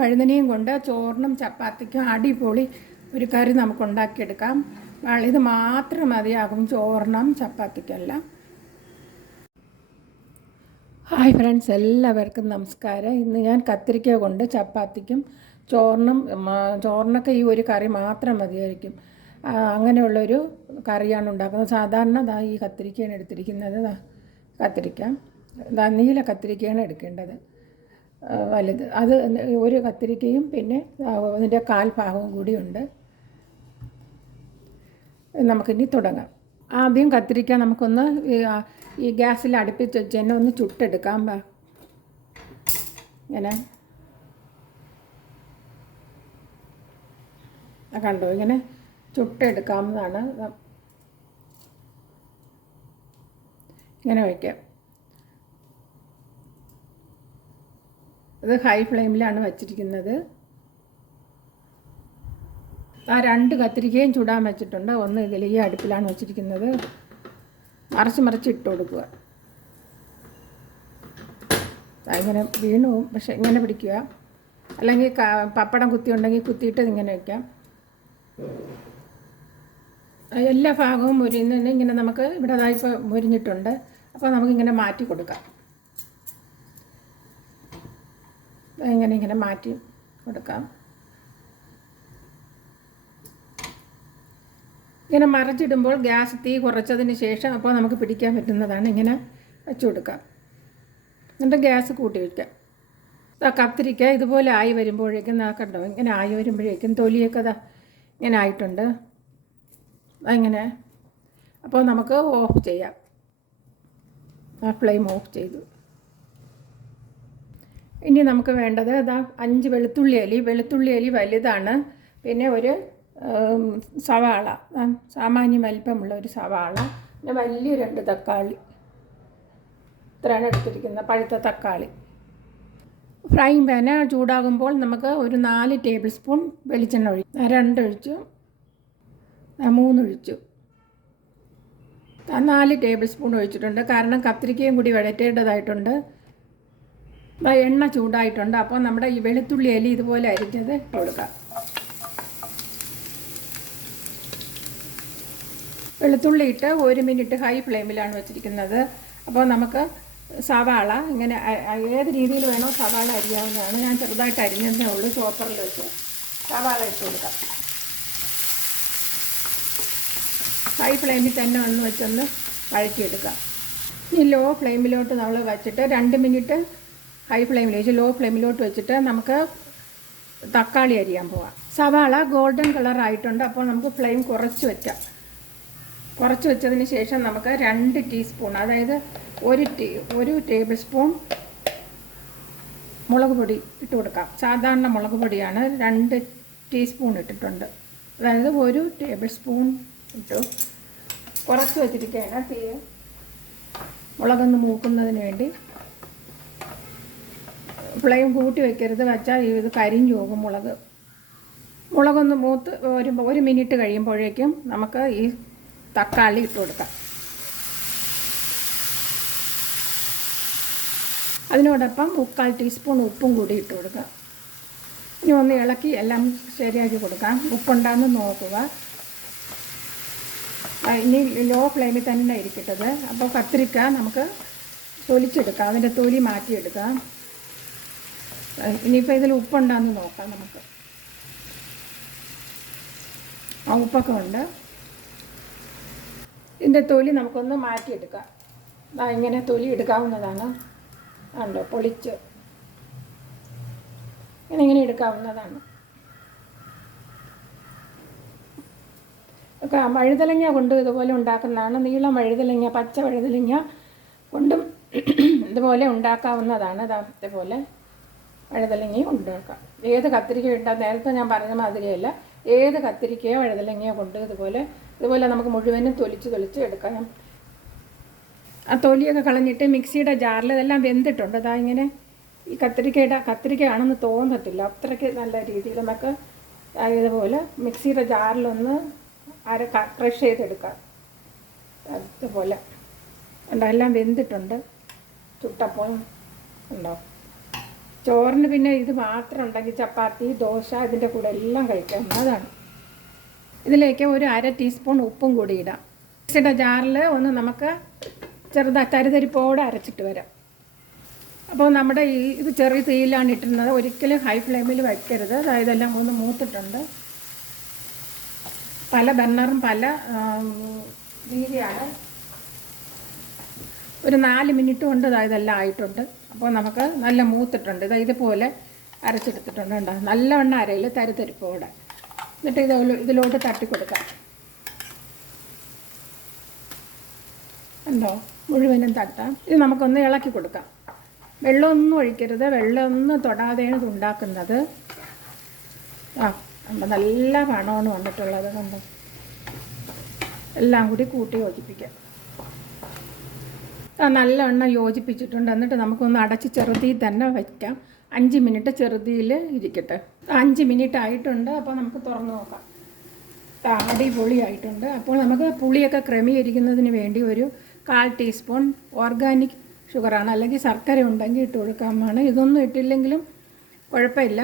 വഴുതനയും കൊണ്ട് ചോറിനും ചപ്പാത്തിക്കും അടിപൊളി ഒരു കറി നമുക്ക് ഉണ്ടാക്കിയെടുക്കാം. ഇത് മാത്രം മതിയാകും ചോറിനും ചപ്പാത്തിക്കെല്ലാം. ഹായ് ഫ്രണ്ട്സ്, എല്ലാവർക്കും നമസ്കാരം. ഇന്ന് ഞാൻ കത്തിരിക്ക കൊണ്ട് ചപ്പാത്തിക്കും ചോറിനൊക്കെ ഈ ഒരു കറി മാത്രം മതിയായിരിക്കും. അങ്ങനെയുള്ളൊരു കറിയാണ് ഉണ്ടാക്കുന്നത്. സാധാരണ ഈ കത്തിരിക്കയാണ് എടുത്തിരിക്കുന്നത്. കത്തിരിക്ക നീല കത്തിരിക്കയാണ് എടുക്കേണ്ടത്, വലുത്. അത് ഒരു കത്തിരിക്കയും പിന്നെ അതിൻ്റെ കാൽ ഭാഗവും കൂടിയുണ്ട്. നമുക്കിനി തുടങ്ങാം. ആദ്യം കത്തിരിക്ക നമുക്കൊന്ന് ഈ ഗ്യാസിൽ അടുപ്പിച്ച് വെച്ച് തന്നെ ഒന്ന് ചുട്ടെടുക്കാം. ഇങ്ങനെ കണ്ടോ, ഇങ്ങനെ ചുട്ടെടുക്കാവുന്നതാണ്. ഇങ്ങനെ വയ്ക്കാം. ഇത് ഹൈ ഫ്ലെയിമിലാണ് വച്ചിരിക്കുന്നത്. രണ്ട് കത്തിരിക്കയും ചുടാൻ വെച്ചിട്ടുണ്ട്. ഒന്ന് ഇതിൽ ഈ അടുപ്പിലാണ് വെച്ചിരിക്കുന്നത്. മറിച്ച് ഇട്ട് കൊടുക്കുക. ഇങ്ങനെ വീണു, പക്ഷെ ഇങ്ങനെ പിടിക്കുക. അല്ലെങ്കിൽ പപ്പടം കുത്തി ഉണ്ടെങ്കിൽ കുത്തിയിട്ട് ഇങ്ങനെ വയ്ക്കാം. എല്ലാ ഭാഗവും മുരിഞ്ഞ് ഇങ്ങനെ നമുക്ക് ഇവിടെ ഇപ്പോൾ മുരിഞ്ഞിട്ടുണ്ട്. അപ്പോൾ നമുക്കിങ്ങനെ മാറ്റി കൊടുക്കാം. ഇങ്ങനെ മാറ്റി കൊടുക്കാം. എന്നിട്ട് ഇങ്ങനെ മറിച്ചിടുമ്പോൾ ഗ്യാസ് തീ കുറച്ചതിന് ശേഷം അപ്പോൾ നമുക്ക് പിടിക്കാൻ പറ്റുന്നതാണ്. ഇങ്ങനെ വെച്ച് കൊടുക്കാം. എന്നിട്ട് ഗ്യാസ് കൂട്ടി വയ്ക്കാം. കത്തിരിക്ക ഇതുപോലെ ആയി വരുമ്പോഴേക്കും കണ്ടോ, ഇങ്ങനെ ആയി വരുമ്പോഴേക്കും തൊലിയൊക്കെ ഇങ്ങനെ ആയിട്ടുണ്ട്. അങ്ങനെ അപ്പോൾ നമുക്ക് ഓഫ് ചെയ്യാം. ഫ്ലെയിം ഓഫ് ചെയ്തു. ഇനി നമുക്ക് വേണ്ടത് 5 വെളുത്തുള്ളി അലി വലുതാണ്. പിന്നെ ഒരു സവാള, സാമാന്യം വലിപ്പമുള്ള ഒരു സവാള, പിന്നെ വലിയ 2 തക്കാളി, ഇത്രയാണ് എടുത്തിരിക്കുന്നത്, പഴുത്ത തക്കാളി. ഫ്രൈ പാന് ചൂടാകുമ്പോൾ നമുക്ക് ഒരു 4 ടേബിൾ സ്പൂൺ വെളിച്ചെണ്ണ ഒഴിച്ചു. 2 ഒഴിച്ചു, 3 ഒഴിച്ചു, 4 ടേബിൾ സ്പൂൺ ഒഴിച്ചിട്ടുണ്ട്. കാരണം കത്തിരിക്കയും കൂടി വഴറ്റേണ്ടതായിട്ടുണ്ട്. എണ്ണ ചൂടായിട്ടുണ്ട്. അപ്പോൾ നമ്മുടെ ഈ വെളുത്തുള്ളി അലി ഇതുപോലെ അരിഞ്ഞത് കൊടുക്കാം. വെളുത്തുള്ളി ഇട്ട് 1 മിനിറ്റ് ഹൈ ഫ്ലെയിമിലാണ് വെച്ചിരിക്കുന്നത്. അപ്പോൾ നമുക്ക് സവാള ഇങ്ങനെ ഏത് രീതിയിൽ വേണോ സവാള അരിയാവുന്നതാണ്. ഞാൻ ചെറുതായിട്ട് അരിഞ്ഞതേ ഉള്ളൂ. ചോപ്പറിൽ വെച്ച് സവാള ഇട്ട് കൊടുക്കാം. ഹൈ ഫ്ലെയിമിൽ തന്നെ ഒന്ന് വെച്ചൊന്ന് വഴറ്റിയെടുക്കാം. ഈ ലോ ഫ്ലെയിമിലോട്ട് നമ്മൾ വെച്ചിട്ട് 2 മിനിറ്റ് ഹൈ ഫ്ലെയിമിൽ വെച്ച് ലോ ഫ്ലെയിമിലോട്ട് വെച്ചിട്ട് നമുക്ക് തക്കാളി അരിയാൻ പോവാം. സവാള ഗോൾഡൻ കളർ ആയിട്ടുണ്ട്. അപ്പോൾ നമുക്ക് ഫ്ലെയിം കുറച്ച് വെക്കാം. കുറച്ച് വെച്ചതിന് ശേഷം നമുക്ക് 2 ടീസ്പൂൺ, അതായത് 1 ടേബിൾ സ്പൂൺ മുളക് പൊടി ഇട്ട് കൊടുക്കാം. സാധാരണ മുളക് പൊടിയാണ്. 2 ടീസ്പൂൺ ഇട്ടിട്ടുണ്ട്. അതായത് 1 ടേബിൾ സ്പൂൺ ഇട്ടു. കുറച്ച് വെച്ചിരിക്കുകയാണ്. തീ മുളകൊന്ന് മൂക്കുന്നതിന് വേണ്ടി. ഫ്ലെയിം കൂട്ടി വയ്ക്കരുത്, വെച്ചാൽ ഇത് കരിഞ്ഞു പോകും. മുളകൊന്ന് മൂത്ത് 1 മിനിറ്റ് കഴിയുമ്പോഴേക്കും നമുക്ക് ഈ തക്കാളി ഇട്ട് കൊടുക്കാം. അതിനോടൊപ്പം 1/4 ടീസ്പൂൺ ഉപ്പും കൂടി ഇട്ട് കൊടുക്കുക. ഇനി ഒന്ന് ഇളക്കി എല്ലാം ശരിയാക്കി കൊടുക്കാം. ഉപ്പുണ്ടാകുന്ന നോക്കുക. ഇനി ലോ ഫ്ലെയിമിൽ തന്നെ ഇരിക്കട്ടത്. അപ്പോൾ കത്തിരിക്ക നമുക്ക് തൊലിച്ചെടുക്കാം. അതിൻ്റെ തൊലി മാറ്റിയെടുക്കാം. ഇനിയിപ്പോൾ ഇതിൽ ഉപ്പുണ്ടാകുന്ന നോക്കാം. നമുക്ക് ഉപ്പൊക്കെ ഉണ്ട്. ഇതിൻ്റെ തൊലി നമുക്കൊന്ന് മാറ്റിയെടുക്കാം. ഇങ്ങനെ തൊലി എടുക്കാവുന്നതാണ്. ഉണ്ടോ, പൊളിച്ച് ഇങ്ങനെ എടുക്കാവുന്നതാണ്. വഴുതലങ്ങ കൊണ്ട് ഇതുപോലെ ഉണ്ടാക്കുന്നതാണ്. നീളം വഴുതലങ്ങ, പച്ച വഴുതലങ്ങ കൊണ്ടും ഇതുപോലെ ഉണ്ടാക്കാവുന്നതാണ്. ഇതേപോലെ വഴുതലങ്ങയും ഉണ്ടാക്കാം. ഏത് കത്തിരിക്ക ഉണ്ടാകും, നേരത്തെ ഞാൻ പറഞ്ഞ മാതിരിയല്ല, ഏത് കത്തിരിക്കയോ വഴുതലങ്ങയോ കൊണ്ട് ഇതുപോലെ നമുക്ക് മുഴുവനും തൊലിച്ച് എടുക്കാം. ആ തൊലിയൊക്കെ കളഞ്ഞിട്ട് മിക്സിയുടെ ജാറിൽ ഇതെല്ലാം വെന്തിട്ടുണ്ട്. ഇങ്ങനെ ഈ കത്തിരിക്കയാണെന്ന് തോന്നത്തില്ല, അത്രയ്ക്ക് നല്ല രീതിയിൽ നമുക്ക് ഇതുപോലെ മിക്സിയുടെ ജാറിലൊന്ന് ക്രഷ് ചെയ്തെടുക്കാം. ഇതുപോലെ ഉണ്ടോ, എല്ലാം വെന്തിട്ടുണ്ട്. ചുട്ടപ്പോൾ ഉണ്ടോ, ചോറിന് പിന്നെ ഇത് മാത്രം ഉണ്ടെങ്കിൽ ചപ്പാത്തി, ദോശ ഇതിൻ്റെ കൂടെ എല്ലാം കഴിക്കാവുന്നതാണ്. ഇതിലേക്ക് ഒരു 1/2 ടീസ്പൂൺ ഉപ്പും കൂടി ഇടാം. മിക്സിയുടെ ജാറിൽ ഒന്ന് നമുക്ക് തരിതരിപ്പോടെ അരച്ചിട്ട് വരാം. അപ്പോൾ നമ്മുടെ ഇത് ചെറിയ തീയിലാണ് ഇട്ടിരുന്നത്. ഒരിക്കലും ഹൈ ഫ്ലെയിമിൽ വയ്ക്കരുത്. അതായത് എല്ലാം ഒന്ന് മൂത്തിട്ടുണ്ട്. പല ബർണറും പല രീതിയാണ്. ഒരു 4 മിനിറ്റ് കൊണ്ട് ഇതെല്ലാം ആയിട്ടുണ്ട്. അപ്പോൾ നമുക്ക് നല്ല മൂത്തിട്ടുണ്ട്. ഇതുപോലെ അരച്ചെടുത്തിട്ടുണ്ട്. ഉണ്ടോ, നല്ലവണ്ണം അരയിൽ തരിതരിപ്പോടെ. എന്നിട്ട് ഇതിലോട്ട് തട്ടി കൊടുക്കാം. ഉണ്ടോ, മുഴുവനും തട്ടാം. ഇത് നമുക്കൊന്ന് ഇളക്കി കൊടുക്കാം. വെള്ളമൊന്നും ഒഴിക്കരുത്. വെള്ളമൊന്നും തൊടാതെയാണ് ഇത് ഉണ്ടാക്കുന്നത്. നല്ല മണമാണ് വന്നിട്ടുള്ളത്. കണ്ടോ, എല്ലാം കൂടി കൂട്ടി യോജിപ്പിക്കാം. നല്ലവണ്ണം യോജിപ്പിച്ചിട്ടുണ്ട്. എന്നിട്ട് നമുക്കൊന്ന് അടച്ച് ചെറുതിയിൽ തന്നെ വയ്ക്കാം. 5 മിനിറ്റ് ചെറുതിയിൽ ഇരിക്കട്ടെ. 5 മിനിറ്റ് ആയിട്ടുണ്ട്. അപ്പോൾ നമുക്ക് തുറന്ന് നോക്കാം. അടിപൊളിയായിട്ടുണ്ട്. അപ്പോൾ നമുക്ക് പുളിയൊക്കെ ക്രമീകരിക്കുന്നതിന് വേണ്ടി ഒരു 1/4 ടീസ്പൂൺ ഓർഗാനിക് ഷുഗറാണ്, അല്ലെങ്കിൽ ശർക്കര ഉണ്ടെങ്കിൽ ഇട്ട് കൊടുക്കാവുന്നതാണ്. ഇതൊന്നും ഇട്ടില്ലെങ്കിലും കുഴപ്പമില്ല.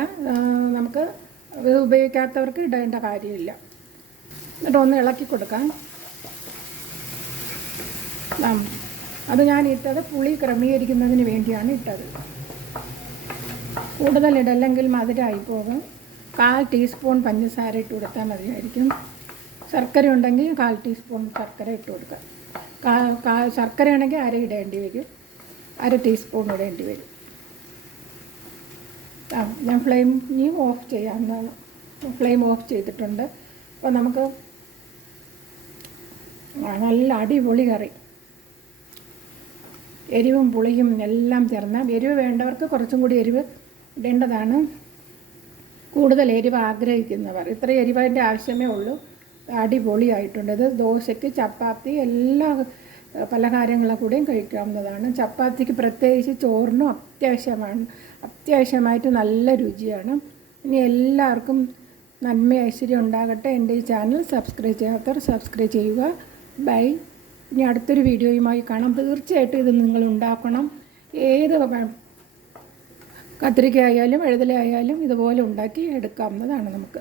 നമുക്ക് ഇത് ഉപയോഗിക്കാത്തവർക്ക് ഇടേണ്ട കാര്യമില്ല. എന്നിട്ട് ഒന്ന് ഇളക്കി കൊടുക്കാം. അത് ഞാൻ ഇട്ടത് പുളി ക്രമീകരിക്കുന്നതിന് വേണ്ടിയാണ് ഇട്ടത്. കൂടുതൽ ഇടല്ലെങ്കിൽ മധുരമായി പോകും. 1/4 ടീസ്പൂൺ പഞ്ചസാര ഇട്ട് കൊടുത്താൽ മതിയായിരിക്കും. ശർക്കര ഉണ്ടെങ്കിൽ 1/4 ടീസ്പൂൺ ശർക്കര ഇട്ട് കൊടുക്കാം. ശർക്കര ആണെങ്കിൽ അര ഇടേണ്ടി വരും. 1/2 ടീസ്പൂൺ ഇടേണ്ടി വരും. ഞാൻ ഫ്ലെയിം ഓഫ് ചെയ്യാവുന്നതാണ്. ഫ്ലെയിം ഓഫ് ചെയ്തിട്ടുണ്ട്. അപ്പോൾ നമുക്ക് നല്ല അടിപൊളി കറി, എരിവും പുളിയും എല്ലാം ചേർന്ന. എരിവ് വേണ്ടവർക്ക് കുറച്ചും കൂടി എരിവ് ഇടേണ്ടതാണ്. കൂടുതൽ എരിവ് ആഗ്രഹിക്കുന്നവർ ഇത്ര എരിവിൻ്റെ ആവശ്യമേ ഉള്ളൂ. അടിപൊളിയായിട്ടുണ്ട്. ഇത് ദോശയ്ക്ക്, ചപ്പാത്തി, എല്ലാ പലഹാരങ്ങളെ കൂടെയും കഴിക്കാവുന്നതാണ്. ചപ്പാത്തിക്ക് പ്രത്യേകിച്ച്, ചോറിനും അത്യാവശ്യമായിട്ട് നല്ല രുചിയാണ്. ഇനി എല്ലാവർക്കും നന്മ ഐശ്വര്യം ഉണ്ടാകട്ടെ. എൻ്റെ ഈ ചാനൽ സബ്സ്ക്രൈബ് ചെയ്യാത്തവർ സബ്സ്ക്രൈബ് ചെയ്യുക. ബൈ. ഇനി അടുത്തൊരു വീഡിയോയുമായി കാണാം. തീർച്ചയായിട്ടും ഇത് നിങ്ങൾ ഉണ്ടാക്കണം. ഏത് കത്തിരിക്ക ആയാലും വഴുതല ആയാലും ഇതുപോലെ ഉണ്ടാക്കി എടുക്കാവുന്നതാണ് നമുക്ക്.